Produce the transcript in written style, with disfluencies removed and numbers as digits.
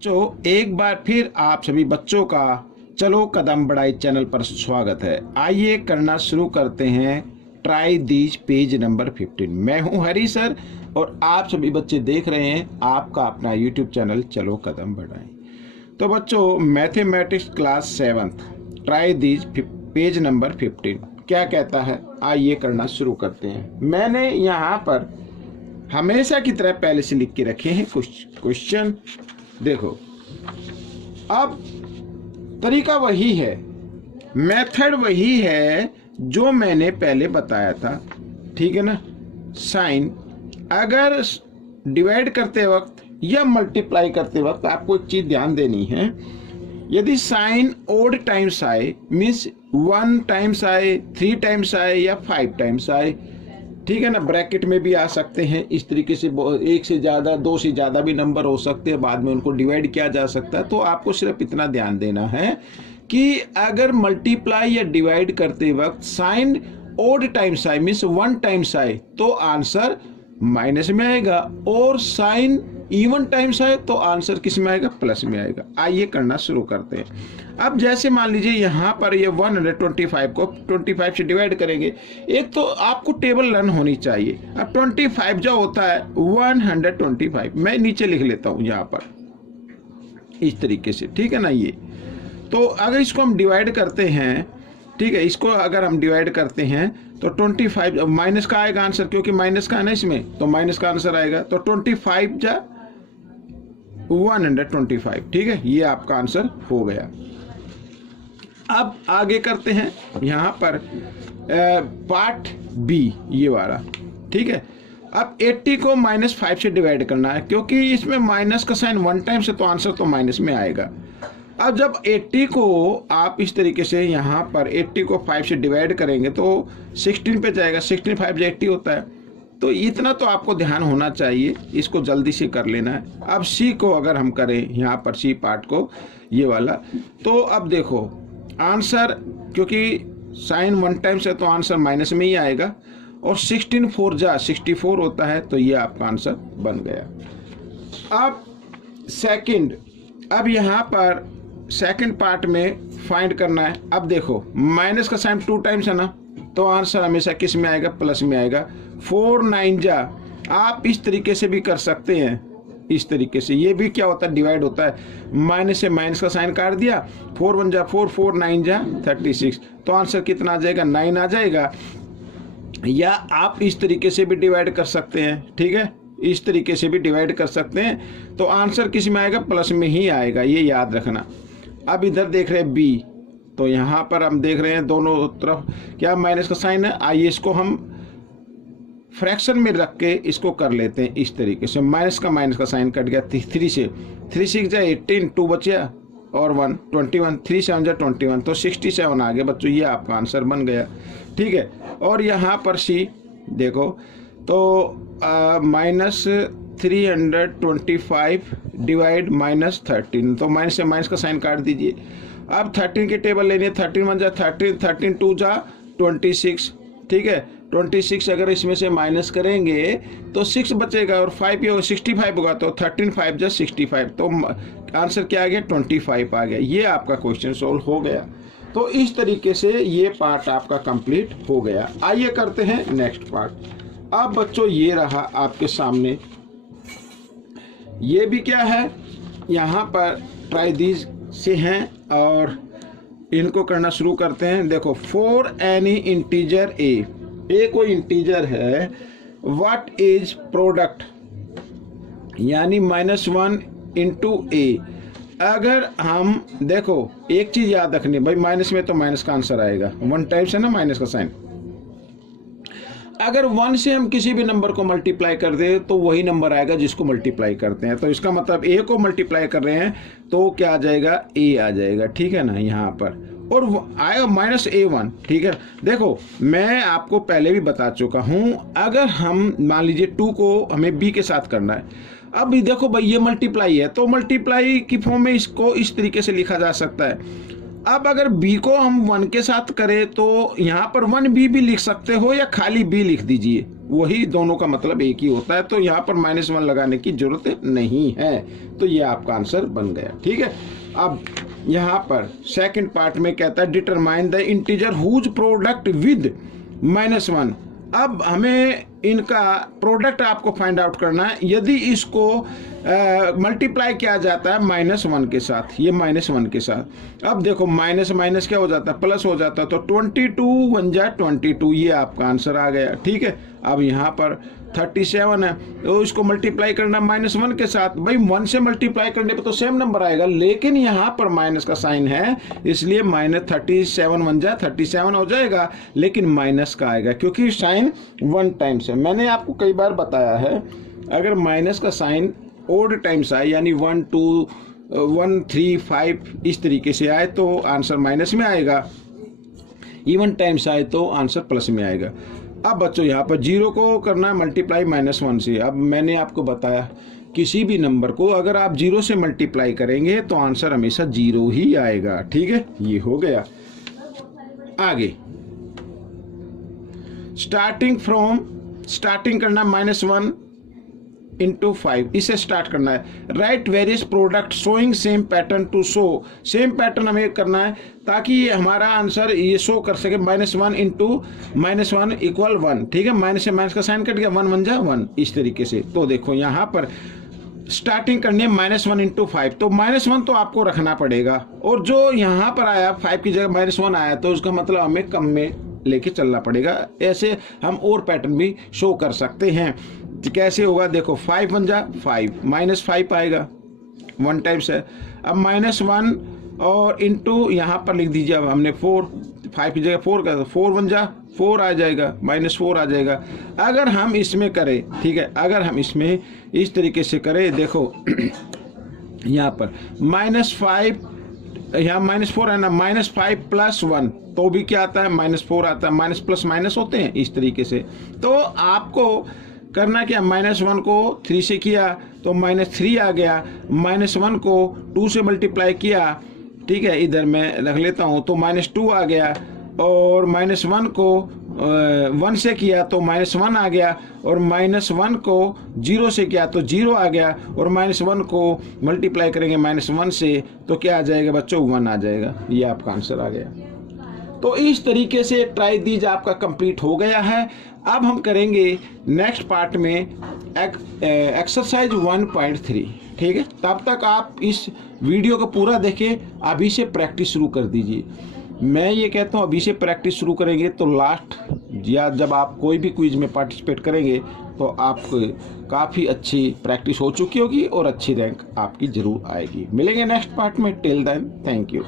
बच्चों, एक बार फिर आप सभी बच्चों का चलो कदम बढ़ाई चैनल पर स्वागत है। आइए करना शुरू करते हैं ट्राई दीज पेज नंबर 15। मैं हूं हरी सर और आप सभी बच्चे देख रहे हैं आपका अपना यूट्यूब चैनल चलो कदम बढ़ाएं। तो बच्चों, mathematics class 7 try these page number 15 क्या कहता है, आइए करना शुरू करते हैं। मैंने यहाँ पर हमेशा की तरह पहले से लिख के रखे हैं कुछ क्वेश्चन। देखो, अब तरीका वही है, मेथड वही है जो मैंने पहले बताया था, ठीक है ना। साइन अगर डिवाइड करते वक्त या मल्टीप्लाई करते वक्त आपको एक चीज ध्यान देनी है। यदि साइन ओड टाइम्स आए, मीन्स 1 टाइम्स आए, 3 टाइम्स आए या 5 टाइम्स आए, ठीक है ना। ब्रैकेट में भी आ सकते हैं इस तरीके से, एक से ज़्यादा 2 से ज़्यादा भी नंबर हो सकते हैं, बाद में उनको डिवाइड किया जा सकता है। तो आपको सिर्फ इतना ध्यान देना है कि अगर मल्टीप्लाई या डिवाइड करते वक्त साइन ओड टाइम्स आए, मीन्स 1 टाइम्स आए, तो आंसर माइनस में आएगा, और साइन इवन टाइम्स आए तो आंसर किस में आएगा, प्लस में आएगा। आइए करना शुरू करते हैं। अब जैसे मान लीजिए यहाँ पर ये 125 को 25 से डिवाइड करेंगे। एक तो आपको टेबल लर्न होनी चाहिए। अब 25 जो होता है 125, मैं नीचे लिख लेता हूँ यहाँ पर इस तरीके से, ठीक है ना। ये तो अगर इसको हम डिवाइड करते हैं, ठीक है, इसको अगर हम डिवाइड करते हैं तो 25 माइनस का आएगा आंसर, क्योंकि माइनस का है ना इसमें, तो माइनस का आंसर आएगा। तो 25 जा 125, ठीक है, ये आपका आंसर हो गया। अब आगे करते हैं यहाँ पर पार्ट बी, ये वाला, ठीक है। अब 80 को -5 से डिवाइड करना है, क्योंकि इसमें माइनस का साइन 1 टाइम से, तो आंसर तो माइनस में आएगा। अब जब 80 को आप इस तरीके से यहाँ पर 80 को 5 से डिवाइड करेंगे तो 16 पे जाएगा, 16 5 जो 80 होता है। तो इतना तो आपको ध्यान होना चाहिए, इसको जल्दी से कर लेना है। अब सी को अगर हम करें यहाँ पर, सी पार्ट को, ये वाला, तो अब देखो आंसर, क्योंकि साइन 1 टाइम से तो आंसर माइनस में ही आएगा, और 16 4 जा 64 होता है, तो ये आपका आंसर बन गया। अब सेकंड, अब यहाँ पर सेकंड पार्ट में फाइंड करना है। अब देखो माइनस का साइन 2 टाइम्स है ना, तो आंसर हमेशा किस में आएगा, प्लस में आएगा। 4 9 जा, आप इस तरीके से भी कर सकते हैं, इस तरीके से। ये भी क्या होता है, डिवाइड होता है। माइनस से माइनस का साइन काट दिया, 4 1 जा 4, 4 9 जा 36, तो आंसर कितना आ जाएगा, 9 आ जाएगा। या आप इस तरीके से भी डिवाइड कर सकते हैं, ठीक है, इस तरीके से भी डिवाइड कर सकते हैं, तो आंसर किस में आएगा, प्लस में ही आएगा, ये याद रखना। अब इधर देख रहे हैं बी, तो यहाँ पर हम देख रहे हैं दोनों तरफ क्या माइनस का साइन है। आइए इसको हम फ्रैक्शन में रख के इसको कर लेते हैं इस तरीके से। माइनस का साइन कट गया 3 से, 3 6 जा 18, 2 बचा और 1 21, 3 7 जा 21, तो 67 आ गया बच्चों, ये आपका आंसर बन गया, ठीक है। और यहाँ पर सी देखो, तो -325 डिवाइड -13, तो माइनस से माइनस का साइन काट दीजिए। अब 13 की टेबल लेनी है, 13 1 जा 13, 13 2 जा 26, ठीक है। 26 अगर इसमें से माइनस करेंगे तो 6 बचेगा, और 5 ये 65 होगा, तो 13 5 जा 65, तो आंसर क्या आ गया, 25 आ गया। ये आपका क्वेश्चन सोल्व हो गया। तो इस तरीके से ये पार्ट आपका कंप्लीट हो गया। आइए करते हैं नेक्स्ट पार्ट। अब बच्चों ये रहा आपके सामने, ये भी क्या है, यहाँ पर ट्राई दीज से हैं और इनको करना शुरू करते हैं। देखो, फॉर एनी इंटीजर ए कोई इंटीजर है, व्हाट इज प्रोडक्ट, यानी -1 इंटू ए। अगर हम देखो एक चीज याद रखनी भाई, माइनस में तो माइनस का आंसर आएगा, 1 टाइम्स है ना माइनस का साइन। अगर 1 से हम किसी भी नंबर को मल्टीप्लाई कर दे तो वही नंबर आएगा जिसको मल्टीप्लाई करते हैं। तो इसका मतलब ए को मल्टीप्लाई कर रहे हैं तो क्या आ जाएगा, ए आ जाएगा, ठीक है ना, यहाँ पर, और आएगा -A1, ठीक है। देखो मैं आपको पहले भी बता चुका हूँ, अगर हम मान लीजिए 2 को हमें बी के साथ करना है। अब देखो भाई ये मल्टीप्लाई है, तो मल्टीप्लाई की फॉर्म में इसको इस तरीके से लिखा जा सकता है, अब अगर b को हम 1 के साथ करें तो यहाँ पर 1b भी लिख सकते हो या खाली b लिख दीजिए, वही दोनों का मतलब एक ही होता है, तो यहाँ पर -1 लगाने की जरूरत नहीं है। तो ये आपका आंसर बन गया। ठीक है, अब यहाँ पर सेकंड पार्ट में कहता है determine the integer whose product with -1। अब हमें इनका प्रोडक्ट आपको फाइंड आउट करना है। यदि इसको मल्टीप्लाई किया जाता है -1 के साथ, ये -1 के साथ, अब देखो माइनस माइनस क्या हो जाता है, प्लस हो जाता है, तो 22 1 जा 22, ये आपका आंसर आ गया। ठीक है, अब यहाँ पर 37 है, तो इसको मल्टीप्लाई करना -1 के साथ, भाई 1 से मल्टीप्लाई करने पे तो सेम नंबर आएगा, लेकिन यहाँ पर माइनस का साइन है, इसलिए -37 1 जा 37 हो जाएगा, लेकिन माइनस का आएगा क्योंकि साइन 1 टाइम्स है। मैंने आपको कई बार बताया है, अगर माइनस का साइन ओड टाइम्स आए, यानी 1 2 1 3 5 इस तरीके से आए तो आंसर माइनस में आएगा, इवन टाइम्स आए तो आंसर प्लस में आएगा। अब बच्चों यहाँ पर 0 को करना है मल्टीप्लाई -1 से। अब मैंने आपको बताया किसी भी नंबर को अगर आप 0 से मल्टीप्लाई करेंगे तो आंसर हमेशा 0 ही आएगा। ठीक है, ये हो गया। आगे स्टार्टिंग करना -1 इंटू 5, इसे स्टार्ट करना है। Write various product showing same pattern to show, same pattern हमें करना है ताकि हमारा आंसर ये शो कर सके। -1 इंटू -1 इक्वल 1। ठीक है, माइनस से माइनस का साइन कट गया, 1 1 जा 1, इस तरीके से। तो देखो यहाँ पर स्टार्टिंग करनी है -1 इंटू 5, तो -1 तो आपको रखना पड़ेगा, और जो यहाँ पर आया 5 की जगह -1 आया तो उसका मतलब हमें कम में लेके चलना पड़ेगा। ऐसे हम और पैटर्न भी शो कर सकते हैं। कैसे होगा, देखो 5 1 जा 5, -5 आएगा, 1 टाइम्स है। अब -1 और इंटू यहाँ पर लिख दीजिए, अब हमने 4, 5 की जगह 4 का, 4 1 जा 4 आ जाएगा, -4 आ जाएगा। अगर हम इसमें करें, ठीक है, अगर हम इसमें इस तरीके से करें, देखो यहाँ पर -5, यहाँ -4 है ना, -5 + 1 तो भी क्या आता है, -4 आता है, माइनस प्लस माइनस होते हैं इस तरीके से। तो आपको करना क्या, -1 को 3 से किया तो -3 आ गया, -1 को 2 से मल्टीप्लाई किया, ठीक है, इधर मैं रख लेता हूँ, तो -2 आ गया, और -1 को 1 से किया तो -1 आ गया, और -1 को 0 से किया तो 0 आ गया, और -1 को मल्टीप्लाई करेंगे -1 से तो क्या आ जाएगा बच्चों, 1 आ जाएगा। ये आपका आंसर आ गया। तो इस तरीके से ट्राई दीज आपका कंप्लीट हो गया है। अब हम करेंगे नेक्स्ट पार्ट में एक्सरसाइज 1.3। ठीक है, तब तक आप इस वीडियो को पूरा देखें, अभी से प्रैक्टिस शुरू कर दीजिए। मैं ये कहता हूँ अभी से प्रैक्टिस शुरू करेंगे तो लास्ट या जब आप कोई भी क्विज में पार्टिसिपेट करेंगे तो आपको काफ़ी अच्छी प्रैक्टिस हो चुकी होगी और अच्छी रैंक आपकी ज़रूर आएगी। मिलेंगे नेक्स्ट पार्ट में, टिल देन थैंक यू।